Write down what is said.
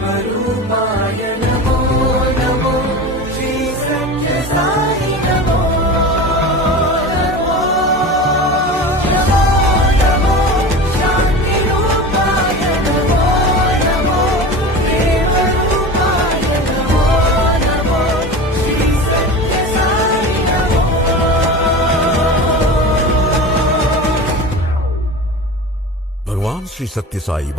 దేవరూపాయ నమో నమో శ్రీ సత్య సాయి నమో నమో నమో నమో శాంతి రూపాయ నమో నమో దేవరూపాయ నమో నమో శ్రీ సత్య సాయి నమో. भगवान श्री सत्य साई